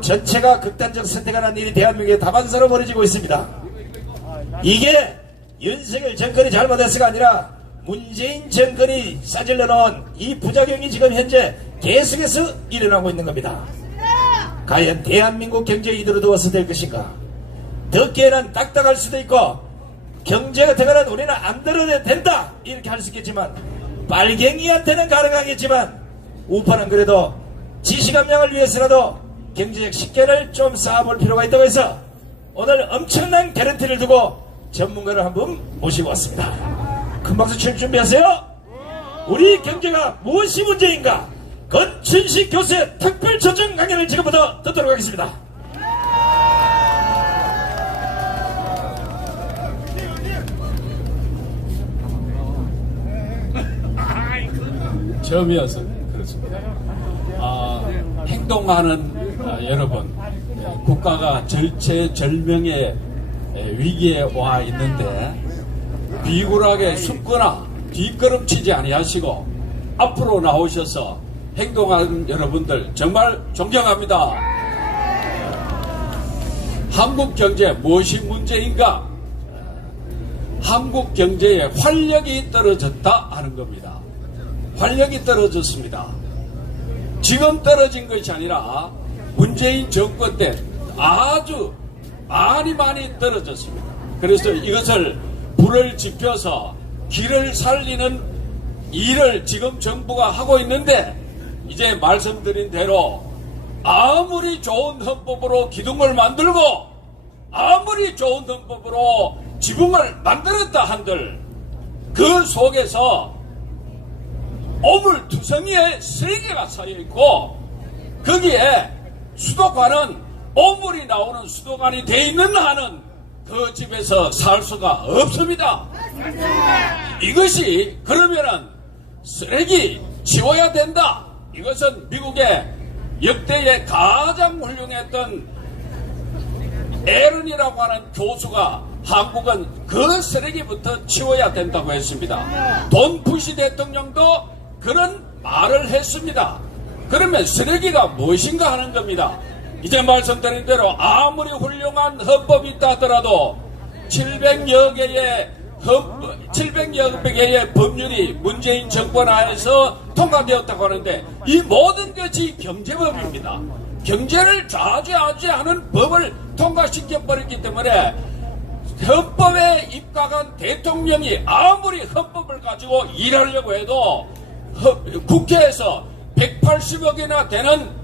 전체가 극단적 선택하는 일이 대한민국의 다반사로 벌어지고 있습니다. 이게 윤석열 정권이 잘못했어가 아니라 문재인 정권이 싸질러 놓은 이 부작용이 지금 현재 계속해서 일어나고 있는 겁니다. 과연 대한민국 경제에 이대로 두어서 될 것인가? 덕기에는 딱딱할 수도 있고 경제 같은 거는 우리는 안 들어도 된다 이렇게 할 수 있겠지만 빨갱이한테는 가능하겠지만 우파는 그래도 지식함량을 위해서라도 경제적 식견을 좀 쌓아볼 필요가 있다고 해서 오늘 엄청난 개런티를 두고 전문가를 한분 모시고 왔습니다. 큰 박수 칠 준비하세요. 우리 경제가 무엇이 문제인가? 건춘식 교수의 특별 조정 강연을 지금부터 듣도록 하겠습니다. 처음이어서 그렇습니다. 행동하는 여러분, 국가가 절체절명의 위기에 와 있는데 비굴하게 숨거나 뒷걸음치지 아니하시고 앞으로 나오셔서 행동하는 여러분들 정말 존경합니다. 한국 경제 무엇이 문제인가? 한국 경제의 활력이 떨어졌다 하는 겁니다. 활력이 떨어졌습니다. 지금 떨어진 것이 아니라 문재인 정권 때 아주 많이 떨어졌습니다. 그래서 이것을 불을 지펴서 길을 살리는 일을 지금 정부가 하고 있는데 이제 말씀드린 대로 아무리 좋은 헌법으로 기둥을 만들고 아무리 좋은 헌법으로 지붕을 만들었다 한들 그 속에서 오물투성이에 쓰레기가 쌓여있고 거기에 수도관은 오물이 나오는 수도관이 돼 있는 한은 그 집에서 살 수가 없습니다. 이것이 그러면은 쓰레기 치워야 된다. 이것은 미국의 역대의 가장 훌륭했던 에런이라고 하는 교수가 한국은 그 쓰레기부터 치워야 된다고 했습니다. 돈 부시 대통령도 그런 말을 했습니다. 그러면 쓰레기가 무엇인가 하는 겁니다. 이제 말씀드린 대로 아무리 훌륭한 헌법이 있다 하더라도 700여 개의 법률이 문재인 정권 하에서 통과되었다고 하는데 이 모든 것이 경제법입니다. 경제를 좌지우지하는 법을 통과시켜버렸기 때문에 헌법에 입각한 대통령이 아무리 헌법을 가지고 일하려고 해도 국회에서 180석이나 되는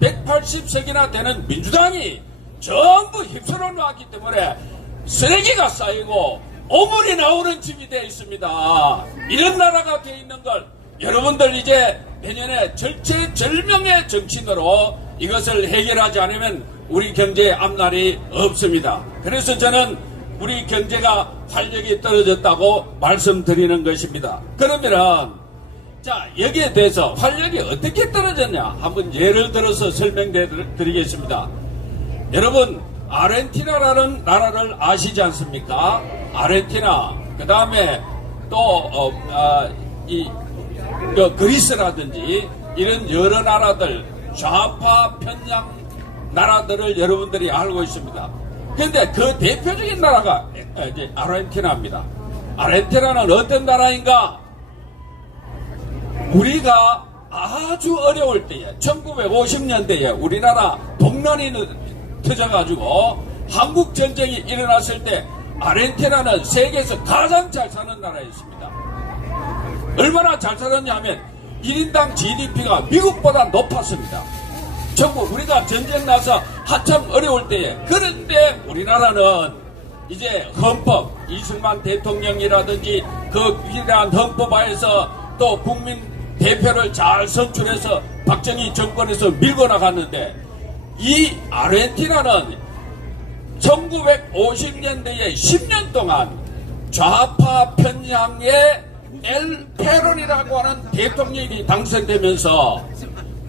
민주당이 전부 휩쓸어 놨기 때문에 쓰레기가 쌓이고 오물이 나오는 집이 되어 있습니다. 이런 나라가 되어 있는 걸 여러분들 이제 내년에 절체절명의 정치인으로 이것을 해결하지 않으면 우리 경제의 앞날이 없습니다. 그래서 저는 우리 경제가 활력이 떨어졌다고 말씀드리는 것입니다. 그러면은 자, 여기에 대해서 활력이 어떻게 떨어졌냐 한번 예를 들어서 설명드리겠습니다. 여러분 아르헨티나라는 나라를 아시지 않습니까? 아르헨티나 그 다음에 또 그리스라든지 이런 여러 나라들 좌파 편향 나라들을 여러분들이 알고 있습니다. 그런데 그 대표적인 나라가 이제 아르헨티나입니다. 아르헨티나는 어떤 나라인가? 우리가 아주 어려울 때에 1950년대에 우리나라 동란이 터져가지고 한국전쟁이 일어났을 때 아르헨티나는 세계에서 가장 잘 사는 나라였습니다. 얼마나 잘 살았냐 하면 1인당 GDP가 미국보다 높았습니다. 전부 우리가 전쟁 나서 한참 어려울 때에. 그런데 우리나라는 이제 헌법 이승만 대통령이라든지 그 위대한 헌법하에서 또 국민 대표를 잘 선출해서 박정희 정권에서 밀고 나갔는데 이 아르헨티나는 1950년대에 10년 동안 좌파 편향의 엘 페론이라고 하는 대통령이 당선되면서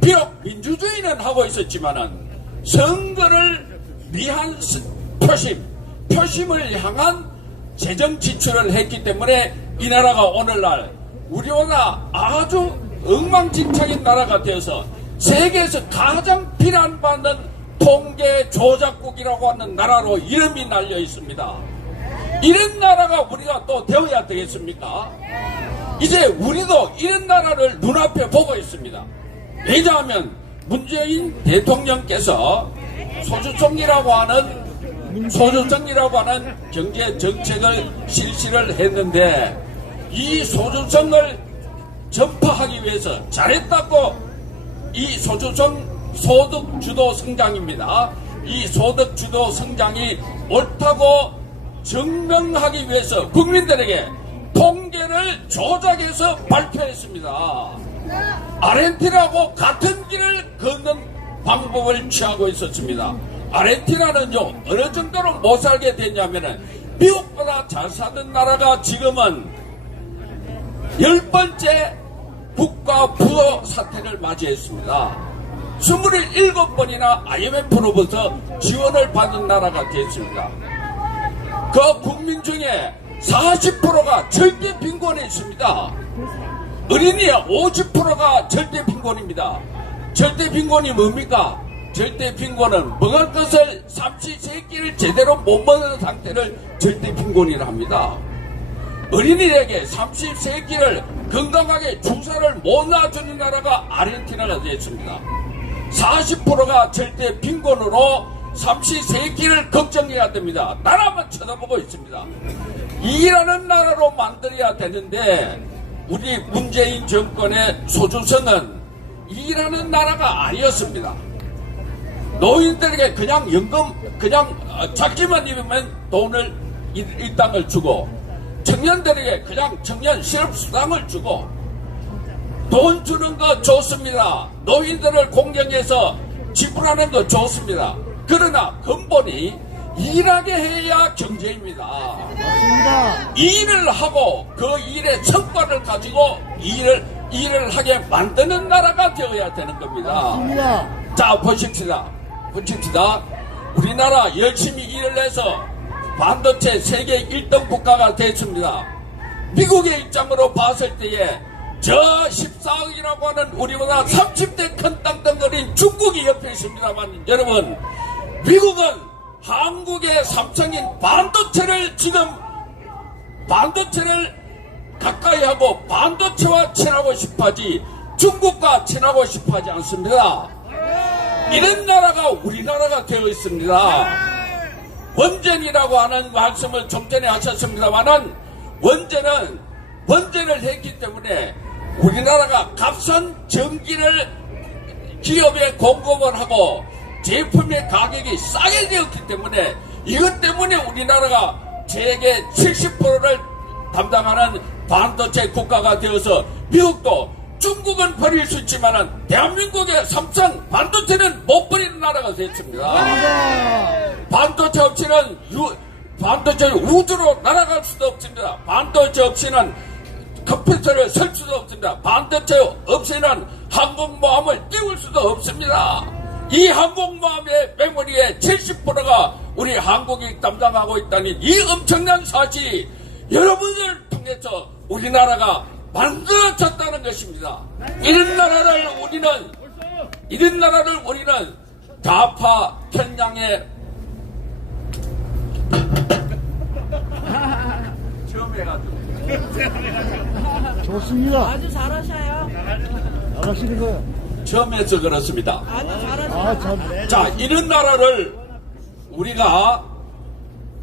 비록 민주주의는 하고 있었지만은 선거를 위한 표심을 향한 재정 지출을 했기 때문에 이 나라가 오늘날 우리보다 아주 엉망진창인 나라가 되어서 세계에서 가장 비난받는 통계 조작국이라고 하는 나라로 이름이 날려 있습니다. 이런 나라가 우리가 또 되어야 되겠습니까? 이제 우리도 이런 나라를 눈앞에 보고 있습니다. 왜냐하면 문재인 대통령께서 소주정리라고 하는 경제 정책을 실시를 했는데, 이 소주정을 전파하기 위해서 잘했다고, 이 소주정 소득주도 성장입니다. 이 소득주도 성장이 옳다고 증명하기 위해서 국민들에게 통계를 조작해서 발표했습니다. 아르헨티나하고 같은 길을 걷는 방법을 취하고 있었습니다. 아르헨티나는요, 어느 정도로 못 살게 됐냐면은, 미국보다 잘 사는 나라가 지금은 10번째 국가 부도 사태를 맞이했습니다. 27번이나 IMF로부터 지원을 받은 나라가 됐습니다. 그 국민 중에 40%가 절대 빈곤에 있습니다. 어린이의 50%가 절대 빈곤입니다. 절대 빈곤이 뭡니까? 절대 빈곤은 먹을 것을 삼시세끼를 제대로 못 먹는 상태를 절대 빈곤이라 합니다. 어린이에게 삼시세끼를 건강하게 주사를 못 놔주는 나라가 아르헨티나가 되었습니다. 40%가 절대 빈곤으로 삼시세끼를 걱정해야 됩니다. 나라만 쳐다보고 있습니다. 이라는 나라로 만들어야 되는데, 우리 문재인 정권의 소주성은 이라는 나라가 아니었습니다. 노인들에게 그냥 연금, 그냥 작지만 입으면 돈을 일당을 주고, 청년들에게 그냥 청년 실업수당을 주고, 돈 주는 거 좋습니다. 노인들을 공경해서 지불하는 거 좋습니다. 그러나 근본이 일하게 해야 경제입니다. 맞습니다. 일을 하고 그 일의 성과를 가지고 일을 하게 만드는 나라가 되어야 되는 겁니다. 맞습니다. 자, 보십시다. 우리나라 열심히 일을 해서 반도체 세계 1등 국가가 됐습니다. 미국의 입장으로 봤을 때에 저 14억이라고 하는 우리보다 30대 큰 땅덩어리인 중국이 옆에 있습니다만, 여러분, 미국은 한국의 삼성인 반도체를 가까이 하고 반도체와 친하고 싶어하지 중국과 친하고 싶어하지 않습니다. 이런 나라가 우리나라가 되어 있습니다. 원전이라고 하는 말씀을 좀 전에 하셨습니다만은, 원전을 했기 때문에 우리나라가 값싼 전기를 기업에 공급을 하고 제품의 가격이 싸게 되었기 때문에, 이것 때문에 우리나라가 세계 70%를 담당하는 반도체 국가가 되어서, 미국도 중국은 버릴 수 있지만 대한민국의 삼성 반도체는 못 버리는 나라가 됐습니다. 반도체 없이는 우주로 날아갈 수도 없습니다. 반도체 없이는 컴퓨터를 쓸 수도 없습니다. 반도체 없이는 항공모함을 띄울 수도 없습니다. 이 항공모함의 메모리의 70%가 우리 한국이 담당하고 있다니, 이 엄청난 사실이 여러분을 통해서 우리나라가 만들어졌다는 것입니다. 이런 나라를 우리는 좌파 편향에 처음 해가지고 좋습니다. 아주 잘하셔요. 잘하시는 거예요. 처음 해서 그렇습니다. 아주 잘하셔요. 자, 이런 나라를 우리가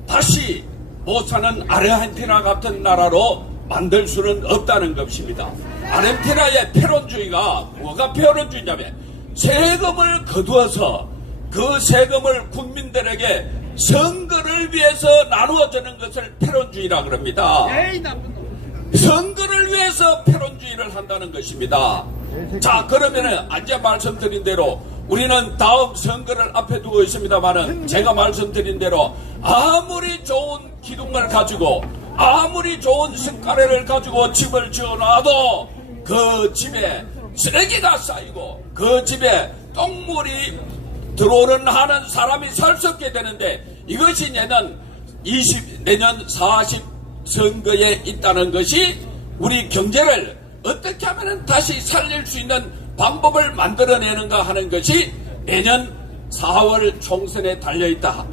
다시 못 사는 아르헨티나 같은 나라로 만들 수는 없다는 것입니다. 아르헨티나의 패론주의가 뭐가 패론주의냐면, 세금을 거두어서 그 세금을 국민들에게 선거를 위해서 나누어주는 것을 패론주의라고 합니다. 선거를 위해서 패론주의를 한다는 것입니다. 자, 그러면은 아까 말씀드린 대로 우리는 다음 선거를 앞에 두고 있습니다만은, 제가 말씀드린 대로 아무리 좋은 기둥을 가지고 아무리 좋은 석가래를 가지고 집을 지어놔도 그 집에 쓰레기가 쌓이고 그 집에 똥물이 들어오는 하는 사람이 살 수 없게 되는데, 이것이 내년 40 선거에 있다는 것이 우리 경제를 어떻게 하면 다시 살릴 수 있는 방법을 만들어내는가 하는 것이 내년 4월 총선에 달려있다.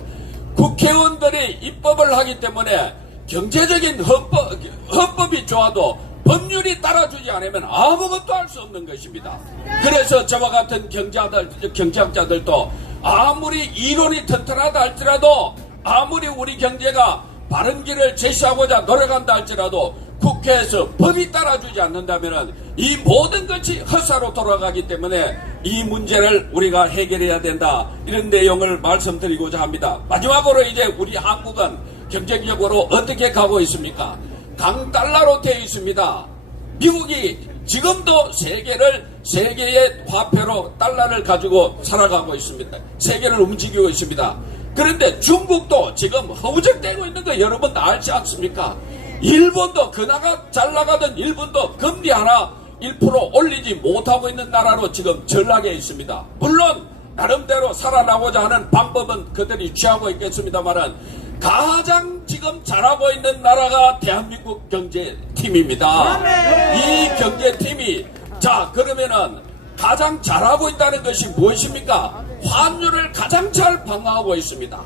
국회의원들이 입법을 하기 때문에 경제적인 헌법이 좋아도 법률이 따라주지 않으면 아무것도 할 수 없는 것입니다. 그래서 저와 같은 경제학자들도 아무리 이론이 튼튼하다 할지라도, 아무리 우리 경제가 바른 길을 제시하고자 노력한다 할지라도 국회에서 법이 따라주지 않는다면 이 모든 것이 헛사로 돌아가기 때문에 이 문제를 우리가 해결해야 된다, 이런 내용을 말씀드리고자 합니다. 마지막으로 이제 우리 한국은 경제적으로 어떻게 가고 있습니까? 강달러로 되어 있습니다. 미국이 지금도 세계의 화폐로 달러를 가지고 살아가고 있습니다. 세계를 움직이고 있습니다. 그런데 중국도 지금 허우적대고 있는 거 여러분 다 알지 않습니까? 일본도, 그나마 잘 나가던 일본도 금리 하나 1% 올리지 못하고 있는 나라로 지금 전락해 있습니다. 물론 나름대로 살아나고자 하는 방법은 그들이 취하고 있겠습니다만은 가장 지금 잘하고 있는 나라가 대한민국 경제팀입니다. 이 경제팀이, 자, 그러면은 가장 잘하고 있다는 것이 무엇입니까? 환율을 가장 잘 방어하고 있습니다.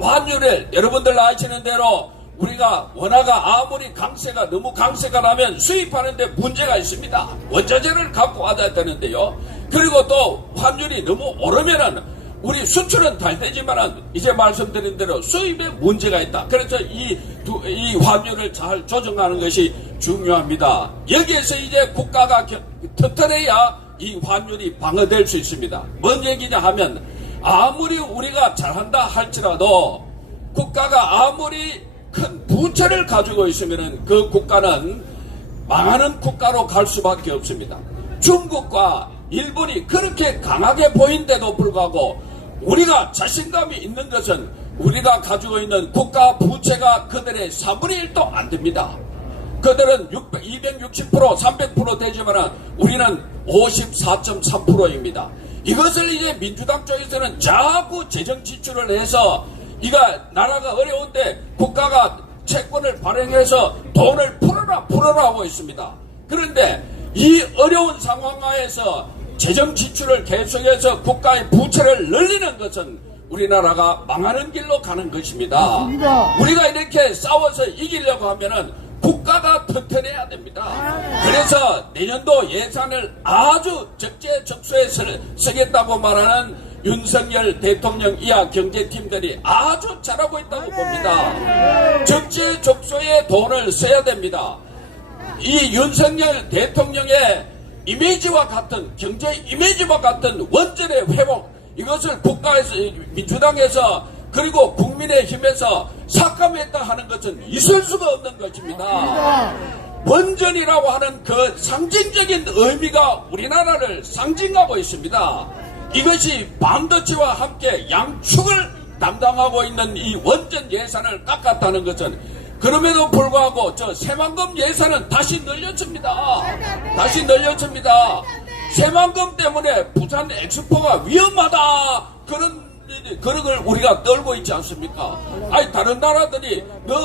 환율을 여러분들 아시는 대로 우리가 원화가 아무리 너무 강세가 나면 수입하는데 문제가 있습니다. 원자재를 갖고 와야 되는데요. 그리고 또 환율이 너무 오르면은 우리 수출은 잘 되지만은 이제 말씀드린 대로 수입에 문제가 있다. 그래서 이 환율을 잘 조정하는 것이 중요합니다. 여기에서 이제 국가가 튼튼해야 이 환율이 방어될 수 있습니다. 뭔 얘기냐 하면, 아무리 우리가 잘한다 할지라도 국가가 아무리 큰 부채를 가지고 있으면 그 국가는 망하는 국가로 갈 수밖에 없습니다. 중국과 일본이 그렇게 강하게 보인데도 불구하고 우리가 자신감이 있는 것은 우리가 가지고 있는 국가 부채가 그들의 4분의 1도 안 됩니다. 그들은 260%, 300% 되지만 우리는 54.3%입니다. 이것을 이제 민주당 쪽에서는 자꾸 재정 지출을 해서 나라가 어려운데 국가가 채권을 발행해서 돈을 풀어라 하고 있습니다. 그런데 이 어려운 상황 하에서 재정 지출을 계속해서 국가의 부채를 늘리는 것은 우리나라가 망하는 길로 가는 것입니다. 맞습니다. 우리가 이렇게 싸워서 이기려고 하면은 국가가 튼튼해야 됩니다. 그래서 내년도 예산을 아주 적재적소에 쓰겠다고 말하는 윤석열 대통령 이하 경제팀들이 아주 잘하고 있다고 봅니다. 적재적소에 돈을 써야 됩니다. 이 윤석열 대통령의 이미지와 같은, 경제 이미지와 같은 원전의 회복, 이것을 국가에서, 민주당에서, 그리고 국민의힘에서 삭감했다 하는 것은 있을 수가 없는 것입니다. 원전이라고 하는 그 상징적인 의미가 우리나라를 상징하고 있습니다. 이것이 반도체와 함께 양축을 담당하고 있는 이 원전 예산을 깎았다는 것은, 그럼에도 불구하고 저 새만금 예산은 다시 늘렸습니다. 새만금 때문에 부산 엑스포가 위험하다, 그런 걸 우리가 떨고 있지 않습니까? 아니, 다른 나라들이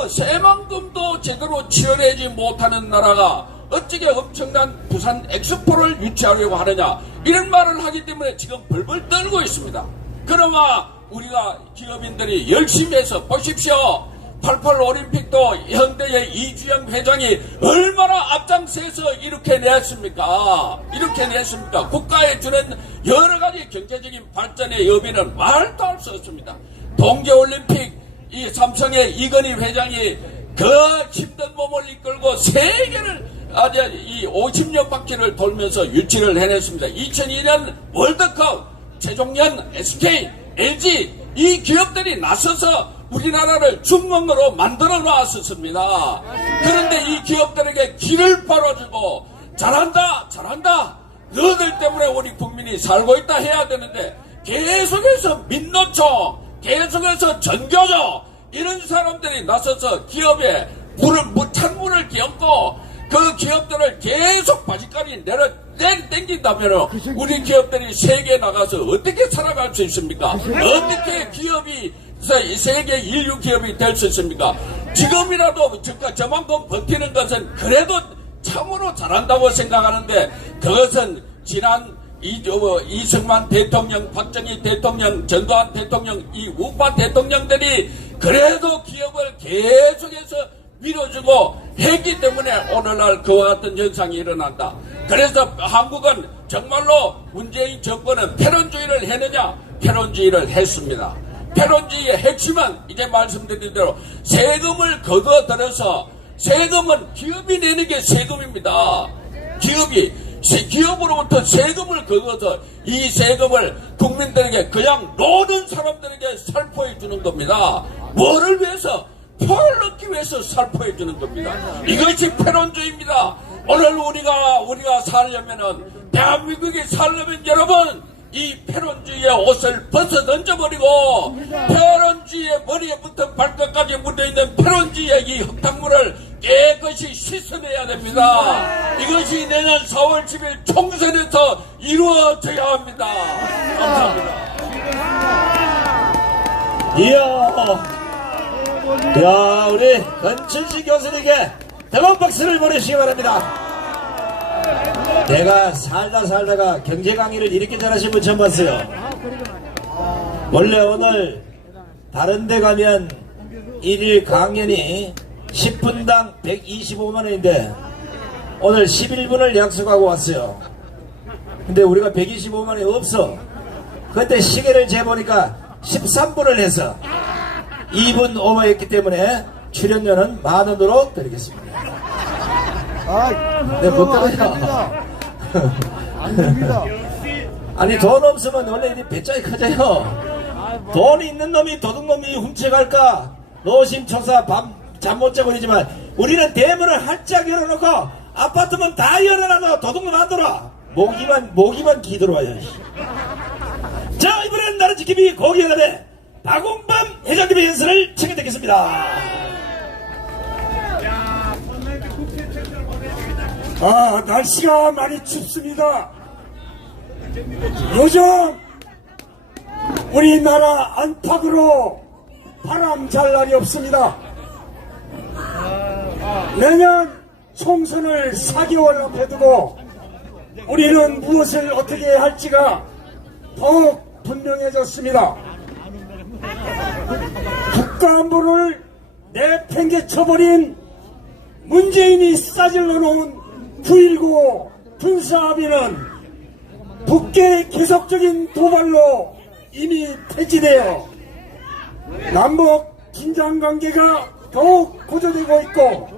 새만금도 제대로 치러내지 못하는 나라가 어떻게 엄청난 부산 엑스포를 유치하려고 하느냐, 이런 말을 하기 때문에 지금 벌벌 떨고 있습니다. 그러나 우리가 기업인들이 열심히 해서 보십시오. 88 올림픽도 현대의 이주영 회장이 얼마나 앞장서서 이렇게 냈습니까? 국가에 주는 여러 가지 경제적인 발전의 여비는 말도 할 수 없습니다. 동계올림픽 이 삼성의 이건희 회장이 그 힘든 몸을 이끌고 세계를 이 50여 바퀴를 돌면서 유치를 해냈습니다. 2002년 월드컵 최종년 SK, LG 이 기업들이 나서서 우리나라를 중흥으로 만들어 놨었습니다. 그런데 이 기업들에게 길을 벌어주고 잘한다 너희들 때문에 우리 국민이 살고 있다 해야 되는데 계속해서 민노총, 계속해서 전교조 이런 사람들이 나서서 기업에 찬물을 끼얹고 그 기업들을 계속 바지가리 땡긴다면 우리 기업들이 세계에 나가서 어떻게 살아갈 수 있습니까? 어떻게 기업이 세계 인류 기업이 될 수 있습니까? 지금이라도 저만큼 버티는 것은 그래도 참으로 잘한다고 생각하는데, 그것은 지난 이승만 대통령, 박정희 대통령, 전두환 대통령, 이 우파 대통령들이 그래도 기업을 계속해서 밀어주고 했기 때문에 오늘날 그와 같은 현상이 일어난다. 그래서 한국은 정말로 문재인 정권은 패권주의를 했느냐? 패권주의를 했습니다. 패권주의의 핵심은 이제 말씀드린 대로 세금을 거둬들여서, 세금은 기업이 내는 게 세금입니다. 기업으로부터 세금을 거둬서 이 세금을 국민들에게, 그냥 노는 사람들에게 살포해 주는 겁니다. 뭐를 위해서? 표를 얻기 위해서 살포해 주는 겁니다. 이것이 패권주의입니다. 오늘 우리가 살려면은, 대한민국이 살려면 여러분, 이 패권주의의 옷을 벗어 던져버리고, 패권주의의 머리에부터 발끝까지 묻어있는 패권주의의 이 흙탕물을 깨끗이 씻어내야 됩니다. 이것이 내년 4월 10일 총선에서 이루어져야 합니다. 감사합니다. 이야, 우리 건춘식 교수님께 대박 박수를 보내시기 바랍니다. 내가 살다가 경제 강의를 이렇게 잘하신 분 처음 봤어요. 원래 오늘 다른 데 가면 1일 강연이 10분당 125만원인데 오늘 11분을 약속하고 왔어요. 근데 우리가 125만원이 없어. 그때 시계를 재보니까 13분을 해서 2분 오버했기 때문에 출연료는 만원으로 드리겠습니다. 네, 못 들어요. 안 됩니다. 아니, 돈 없으면 원래 이제 배짱이 커져요. 돈이 있는 놈이 도둑놈이 훔쳐갈까 노심초사 잠 못 자고 그러지만, 우리는 대문을 활짝 열어놓고 아파트문 다 열어놔도 도둑놈 안 들어와. 모기만 기들어와요. 자, 이번엔 나를 지키기 고기연합의 박홍범 회장님의 연설을 청해 듣겠습니다. 날씨가 많이 춥습니다. 요즘 우리나라 안팎으로 바람 잘 날이 없습니다. 내년 총선을 4개월 앞에 두고 우리는 무엇을 어떻게 해야 할지가 더욱 분명해졌습니다. 국가안보를 내팽개쳐버린 문재인이 싸질러 놓은 9.19 군사합의는 북계의 계속적인 도발로 이미 폐지되어 남북 긴장관계가 더욱 고조되고 있고,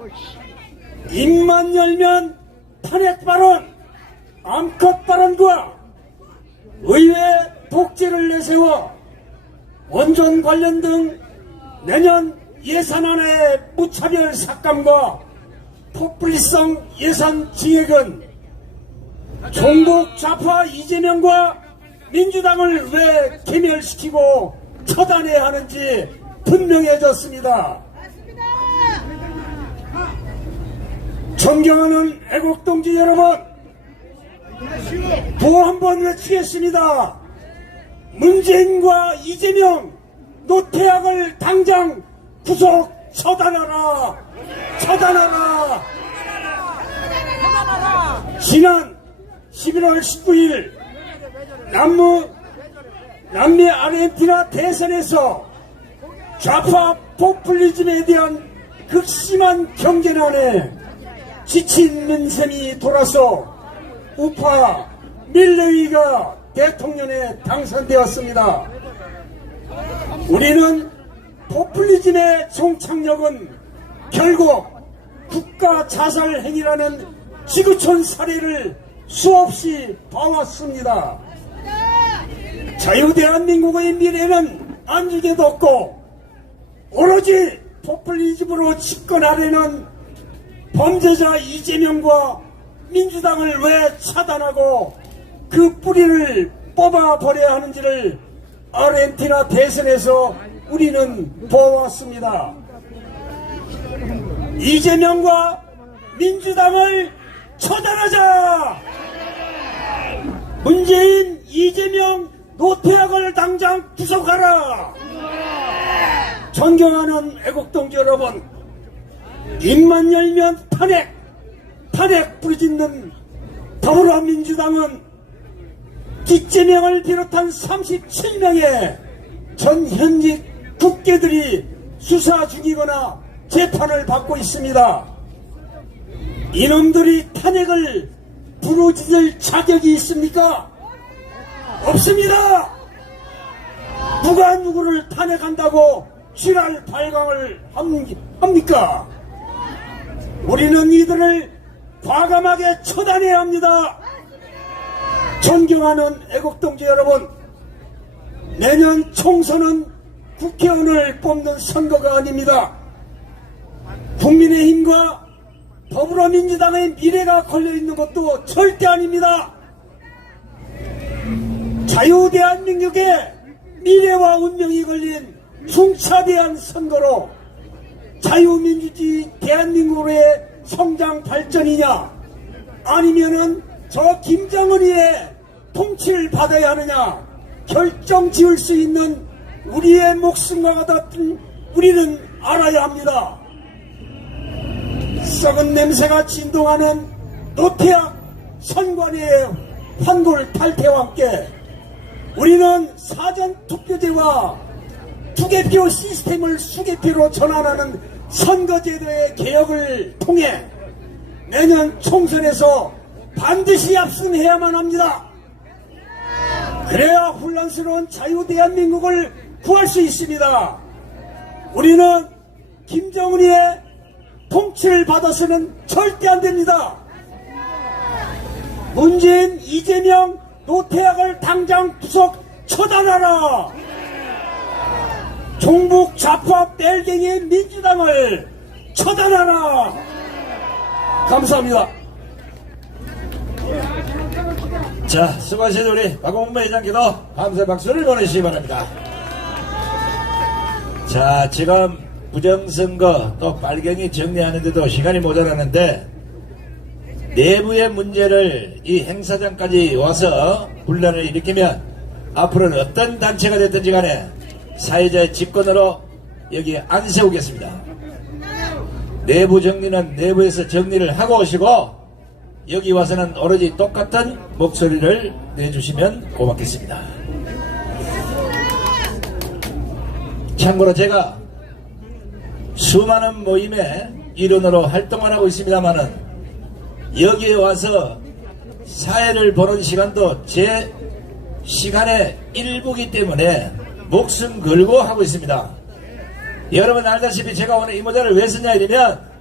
입만 열면 탄핵 발언, 암컷 발언과 의회 독재를 내세워 원전 관련 등 내년 예산안의 무차별 삭감과 포퓰리성 예산 증액은 종북 좌파 이재명과 민주당을 왜 괴멸시키고 처단해야 하는지 분명해졌습니다. 존경하는 애국동지 여러분, 또 한 번 외치겠습니다. 문재인과 이재명, 노태악을 당장 구속 처단하라! 처단하라! 지난 11월 19일 남미 아르헨티나 대선에서 좌파 포퓰리즘에 대한 극심한 경계난에 지친 민심이 돌아서 우파 밀레이가 대통령에 당선되었습니다. 우리는 포퓰리즘의 종착역은 결국 국가 자살 행위라는 지구촌 사례를 수없이 봐왔습니다. 자유대한민국의 미래는 안중에 뒀고 오로지 포퓰리즘으로 집권하려는 범죄자 이재명과 민주당을 왜 차단하고 그 뿌리를 뽑아버려야 하는지를 아르헨티나 대선에서 우리는 보아왔습니다. 이재명과 민주당을 처단하자! 문재인, 이재명, 노태악을 당장 구속하라! 존경하는 애국동지 여러분, 입만 열면 탄핵 부르짖는 더불어민주당은 이재명을 비롯한 37명의 전 현직 국회들이 수사 중이거나 재판을 받고 있습니다. 이놈들이 탄핵을 부르짖을 자격이 있습니까? 없습니다. 누가 누구를 탄핵한다고 지랄 발광을 합니까? 우리는 이들을 과감하게 처단해야 합니다. 존경하는 애국동지 여러분, 내년 총선은 국회의원을 뽑는 선거가 아닙니다. 국민의힘과 더불어민주당의 미래가 걸려있는 것도 절대 아닙니다. 자유대한민국의 미래와 운명이 걸린 중차대한 선거로 자유민주주의 대한민국의 성장 발전이냐, 아니면은 저 김정은이의 통치를 받아야 하느냐 결정 지을 수 있는 우리의 목숨과 같은 우리는 알아야 합니다. 썩은 냄새가 진동하는 노태악 선관위의 환골 탈퇴와 함께 우리는 사전투표제와 투개표 시스템을 수개표로 전환하는 선거제도의 개혁을 통해 내년 총선에서 반드시 압승해야만 합니다. 그래야 혼란스러운 자유대한민국을 구할 수 있습니다. 우리는 김정은이의 통치를 받아서는 절대 안 됩니다. 문재인, 이재명, 노태악을 당장 구속 처단하라. 종북 좌파 뺄갱이 민주당을 처단하라. 감사합니다. 자, 수고하신 우리 박홍범 회장께도 감사의 박수를 보내주시기 바랍니다. 자, 지금 부정선거 또 빨갱이 정리하는데도 시간이 모자라는데 내부의 문제를 이 행사장까지 와서 분란을 일으키면 앞으로는 어떤 단체가 됐든지 간에 사회자의 집권으로 여기 안 세우겠습니다. 내부 정리는 내부에서 정리를 하고 오시고 여기 와서는 오로지 똑같은 목소리를 내주시면 고맙겠습니다. 참고로 제가 수많은 모임의 일원으로 활동을 하고 있습니다만은 여기에 와서 사회를 보는 시간도 제 시간의 일부이기 때문에 목숨 걸고 하고 있습니다. 여러분 알다시피 제가 오늘 이 모자를 왜 쓰냐 이러면